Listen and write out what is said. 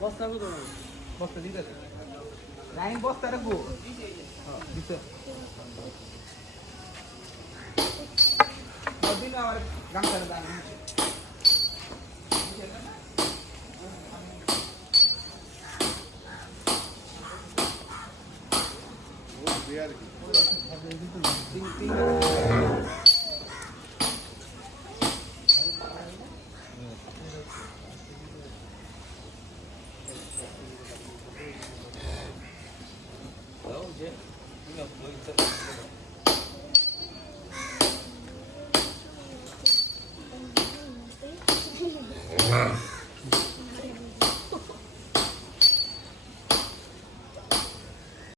বস্তা কত বস্তা দিতে রাইন বস্তা রাখবো হ্যাঁ দিতে দিন আমার গামছাটা দাম